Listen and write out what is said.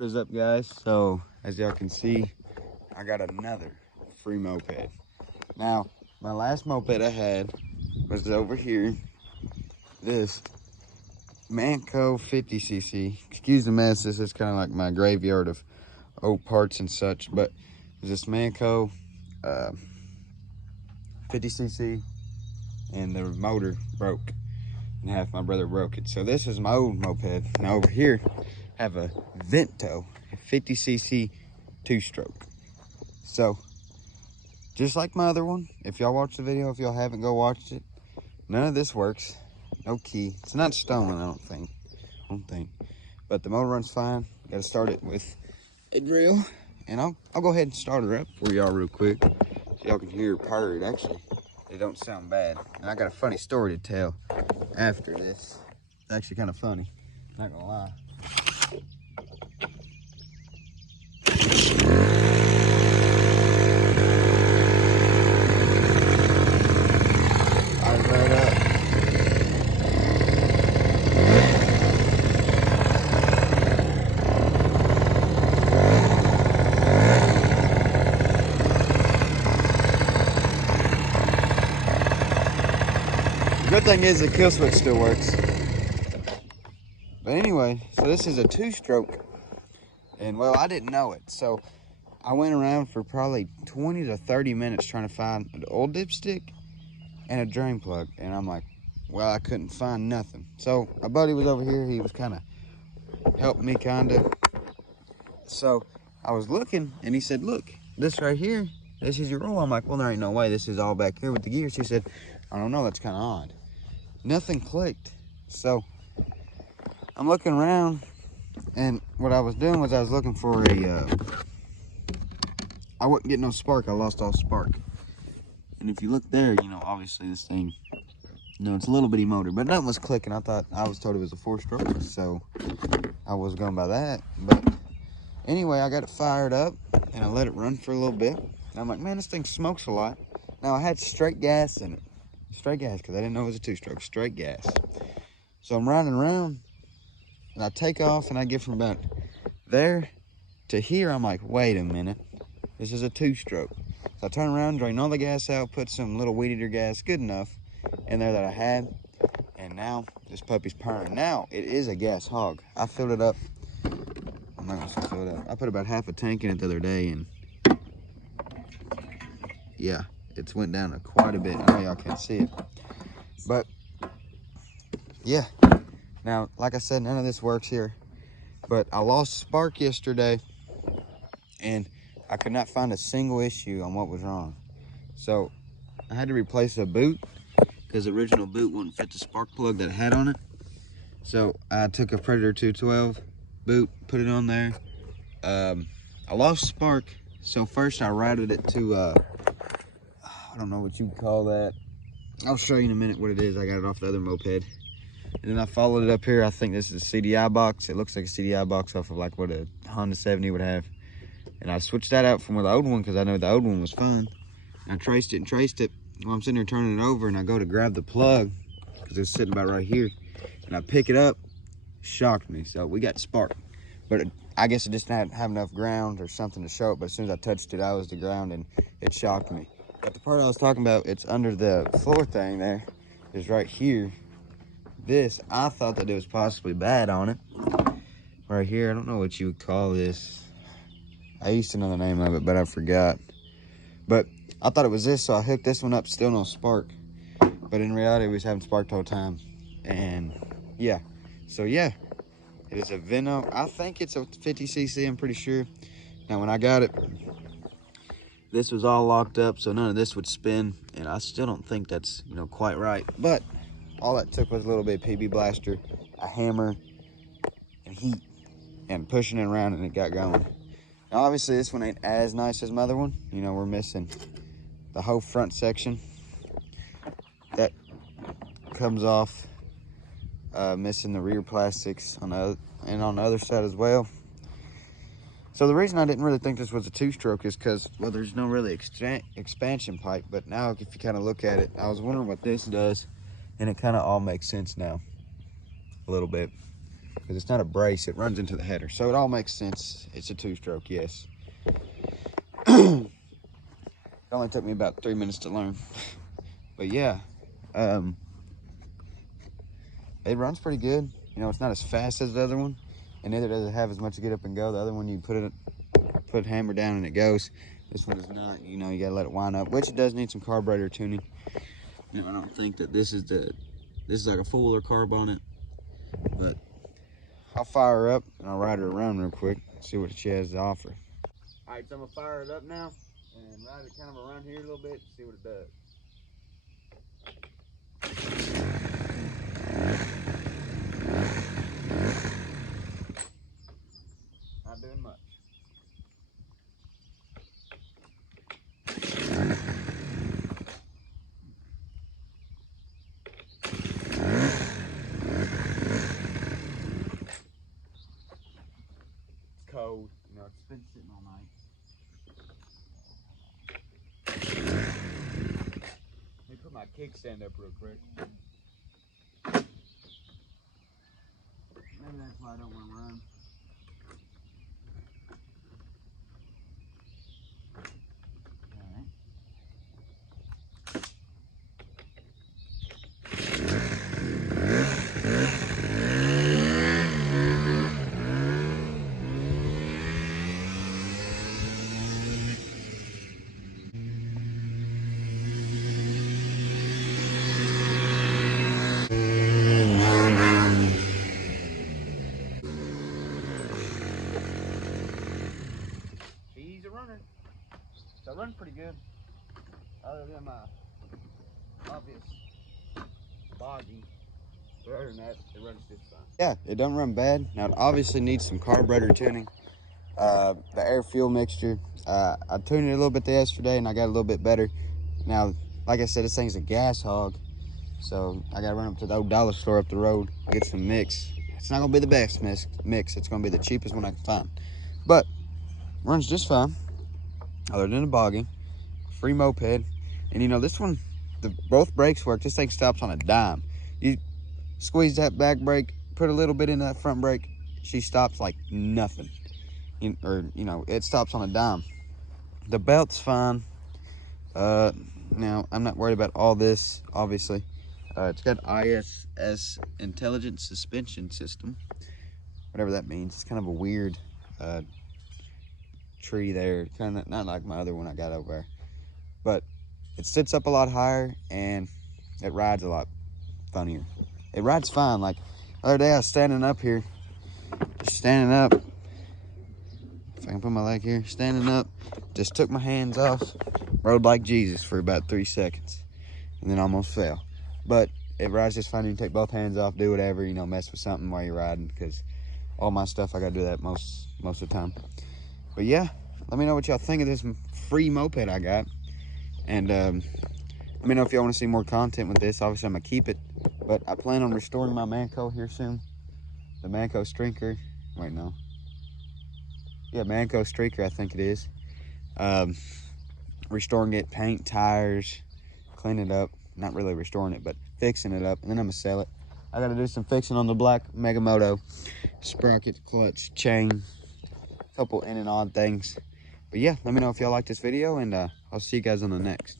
What is up, guys? So as y'all can see, I got another free moped. Now my last moped I had was over here, this Manco 50cc. Excuse the mess, this is kind of like my graveyard of old parts and such, but this Manco 50cc, and the motor broke and half my brother broke it. So this is my old moped. Now over here I have a Vento 50cc 2-stroke. So just like my other one, if y'all watch the video, if y'all haven't, go watch it. None of this works. No key. It's not stolen, I don't think. But the motor runs fine. Got to start it with a drill, and I'll go ahead and start her up for y'all real quick, so y'all can hear her purr. Actually, it don't sound bad. And I got a funny story to tell after this. It's actually kind of funny, not gonna lie. Right up. The good thing is the kill switch still works. But anyway, so this is a 2-stroke, and well, I didn't know it. So I went around for probably 20 to 30 minutes trying to find an oil dipstick and a drain plug, and I'm like, well, I couldn't find nothing. So my buddy was over here, he was kind of helping me so I was looking, and he said, look, this right here, this is your oil. I'm like, well, there ain't no way, this is all back here with the gears. He said, I don't know, that's kind of odd. Nothing clicked. So I'm looking around, and what I was doing was I was looking for I wouldn't get no spark. I lost all spark. And if you look there, you know, obviously this thing, it's a little bitty motor, but nothing was clicking. I was told it was a 4-stroke, so I was going by that. But anyway, I got it fired up, and I let it run for a little bit. And I'm like, man, this thing smokes a lot. Now, I had straight gas in it. Straight gas, because I didn't know it was a 2-stroke. Straight gas. So I'm riding around, and I take off, and I get from about there to here. I'm like, wait a minute. This is a 2-stroke. So I turn around, drain all the gas out, put some little weed eater gas, good enough, in there that I had. And now this puppy's purring. Now it is a gas hog. I filled it up. I'm not gonna say fill it up. I put about half a tank in it the other day, and yeah, it's went down quite a bit. I know y'all can't see it, but yeah. Now, like I said, none of this works here, but I lost spark yesterday, and I could not find a single issue on what was wrong. So I had to replace a boot, because the original boot wouldn't fit the spark plug that it had on it. So I took a Predator 212 boot, put it on there. I lost spark, so first I routed it to I don't know what you'd call that. I'll show you in a minute what it is. I got it off the other moped. And then I followed it up here. I think this is a CDI box. It looks like a CDI box off of like what a Honda 70 would have. And I switched that out from the old one, because I know the old one was fine. And I traced it. While I'm sitting here turning it over, and I go to grab the plug, because it's sitting about right here. And I pick it up, shocked me. So we got spark. But I guess it just didn't have enough ground or something to show it. But as soon as I touched it, I was the ground, and it shocked me. But the part I was talking about, it's under the floor thing there, is right here. This, I thought that it was possibly bad on it. Right here, I don't know what you would call this. I used to know the name of it, but I forgot. But I thought it was this, so I hooked this one up, still no spark. But in reality, we was having spark the whole time. And yeah, so yeah, it is a Vento. I think it's a 50cc, I'm pretty sure. Now, when I got it, this was all locked up, so none of this would spin. And I still don't think that's, quite right. But all that took was a little bit of PB blaster, a hammer, and heat, and pushing it around, and it got going. Now, obviously, this one ain't as nice as my other one. We're missing the whole front section. That comes off, missing the rear plastics on the other side as well. So the reason I didn't really think this was a 2-stroke is because, well, there's no really expansion pipe. But now, if you kind of look at it, I was wondering what this does, and it kind of all makes sense now, a little bit. because it's not a brace, it runs into the header. So it all makes sense. It's a 2-stroke, yes. It only took me about 3 minutes to learn. But yeah, it runs pretty good. You know, it's not as fast as the other one, and neither does it have as much get up and go. The other one, you put hammer down and it goes. This one is not. You know, you gotta let it wind up, which it does need some carburetor tuning. You know, I don't think that this is like a fuller carb on it, but I'll fire her up and I'll ride her around real quick, see what she has to offer. All right, so I'm gonna fire it up now and ride it kind of around here a little bit, see what it does. Not doing much. It's cold, you know, it's been sitting all night. Let me put my kickstand up real quick. Maybe that's why I don't want to run. She's a runner. So it runs pretty good. Other than my obvious boggy. But other than that, it runs just fine. Yeah, it don't run bad. Now it obviously needs some carburetor tuning. The air fuel mixture. I tuned it a little bit yesterday and I got a little bit better. Now, like I said, this thing's a gas hog. So I gotta run up to the old dollar store up the road, get some mix. It's not gonna be the best mix. It's gonna be the cheapest one I can find. But runs just fine, other than the bogging. Free moped. And you know, this one, both brakes work. This thing stops on a dime. You squeeze that back brake, put a little bit in that front brake, she stops like nothing. You know, it stops on a dime. The belt's fine. Now, I'm not worried about all this, obviously. It's got ISS Intelligent Suspension System, whatever that means. It's kind of a weird tree there, kind of not like my other one I got over there, but it sits up a lot higher and it rides a lot funnier. It rides fine. Like the other day I was standing up here, standing up, if I can put my leg here, standing up, just took my hands off, rode like Jesus for about 3 seconds, and then almost fell. But it rides just fine. You can take both hands off, do whatever, you know, mess with something while you're riding, because all my stuff, I gotta do that most of the time. But yeah, let me know what y'all think of this free moped I got. And let me know if y'all want to see more content with this. Obviously, I'm gonna keep it, but I plan on restoring my Manco here soon. The Manco Streaker. Wait, no. Yeah, Manco Streaker, I think it is. Restoring it, paint, tires, clean it up. Not really restoring it, but fixing it up, and then I'm gonna sell it. I gotta do some fixing on the black Megamoto, sprocket, clutch, chain, a couple in and on things. But yeah, let me know if y'all like this video, and I'll see you guys on the next.